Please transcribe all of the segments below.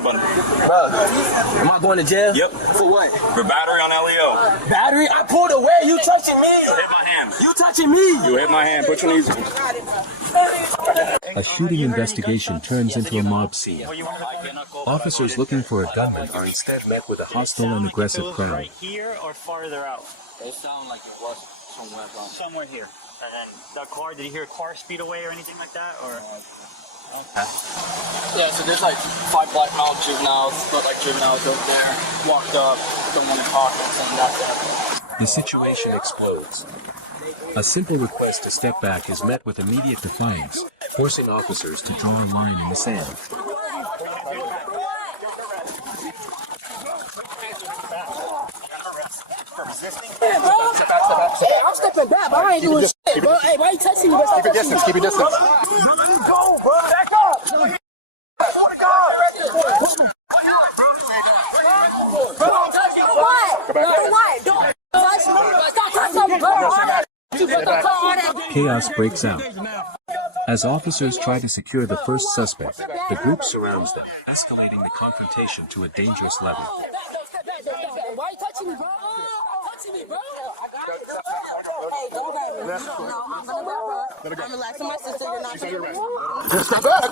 ahead, buddy. Bro, am I going to jail? Yep. For what? For battery on LEO. Battery? I pulled away. You touching me? You hit my hand. You touching me? You hit my hand. Put your knees in. A shooting investigation turns into a mob scene. Officers looking for a gunman are instead met with a hostile and aggressive crowd. Right here or farther out? It sounded like it was somewhere around. Somewhere here. And then the car, did you hear a car speed away or anything like that? Or okay. Yeah, so there's like 5 black male juveniles, but like juveniles over there, walked up, don't want to talk, and that's it. The situation explodes. A simple request to step back is met with immediate defiance, forcing officers to draw a line in the sand. Hey, bro. Hey, I'm stepping back, but I ain't doing shit, bro. Hey, why you touching me? Keep your distance, keep your distance. Go, bro. Back up. Chaos breaks out. As officers try to secure the first suspect, the group surrounds them, escalating the confrontation to a dangerous level. Why you touching me, bro? Touching me, bro. Hey, don't grab me. No, I'm gonna grab her. I'm relaxing my sister. You're not gonna grab me. Just step back.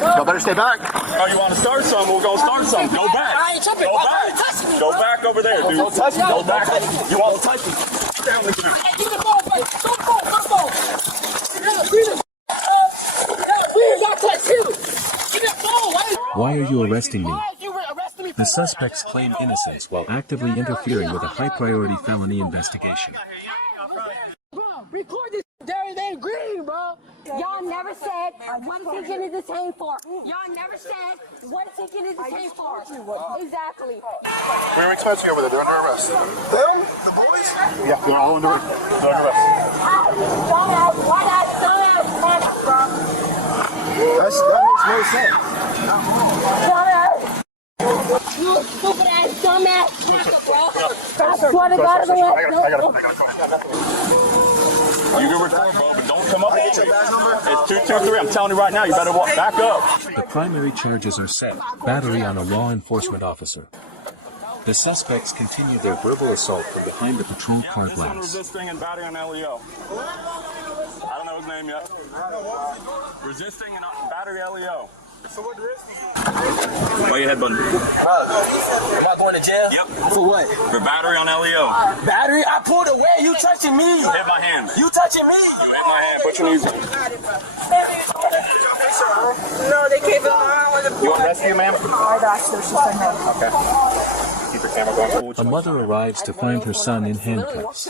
Y'all better stay back. Oh, you want to start something? We're going to start something. Go back. I ain't jumping. Go Why back. you touching me? Go back over there, dude. Don't touch me. Go back. You want to touch me? Get down with you. Hey, give me the phone, buddy. Don't phone. Please, y'all touch you. Give me the phone. Why are you arresting me? Why are you arresting me? The suspects claim innocence while actively interfering with a high-priority felony investigation. Bro, record this. There ain't green, bro. Y'all never said what is he getting detained for. Y'all never said what is he getting detained for. Exactly. We're expecting you over there. They're under arrest. Them? The boys? Yeah, they're all under arrest. Dumbass, why not dumbass, bro? That makes no sense. Dumbass. You stupid ass dumbass, bro. I swear to God, I got it. You can record, bro, but don't come up with me. It's 223. I'm telling you right now, you better walk back up. The primary charges are set: battery on a law enforcement officer. The suspects continue their verbal assault from behind the patrol car glass. Resisting and battery on LEO. I don't know his name yet. Resisting and battery LEO. Go ahead, buddy. Am I going to jail? Yep. For what? For battery on LEO. Battery? I pulled away. You touching me? You hit my hand. You touching me? You hit my hand. Put your knees in. No, they came around with a You want rescue, ma'am? Oh, that's their sister. Okay. Keep your camera going. A mother arrives to find her son in handcuffs.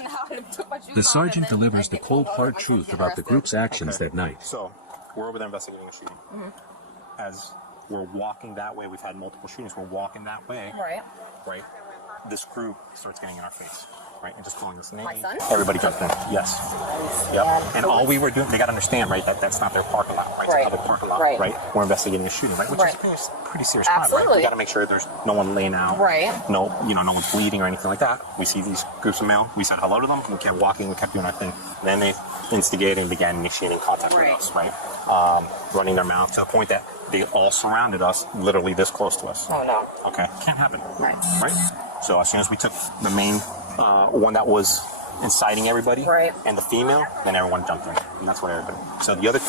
The sergeant delivers the cold, hard truth about the group's actions that night. So, we're over there investigating a shooting. As we're walking that way, we've had multiple shootings. We're walking that way. Right. This group starts getting in our face. Right, and just calling us names. My son? Everybody jumped in. Yes. Yep. And all we were doing, they got to understand, right, that that's not their parking lot, right? It's a public parking lot, right? We're investigating a shooting, right? Which is pretty serious crime, right? We got to make sure there's no one laying out, no one's bleeding or anything like that. We see these groups of male. We said hello to them. We kept walking. We kept doing our thing. And then they instigated and began initiating contact with us, right? Running their mouth to the point that they all surrounded us, literally this close to us. Oh, no. Okay, can't happen. Right. So as soon as we took the main one that was inciting everybody, and the female, then everyone jumped in, and that's what everybody. So the other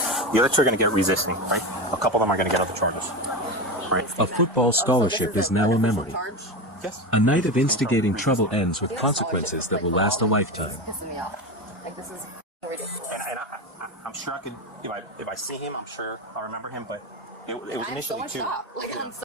two are going to get resisting, right? A couple of them are going to get other charges, right? A football scholarship is now a memory. Yes. A night of instigating trouble ends with consequences that will last a lifetime. Like, this is ridiculous. And I'm sure I could, if I see him, I'm sure I'll remember him, but it was initially too. Like, I'm so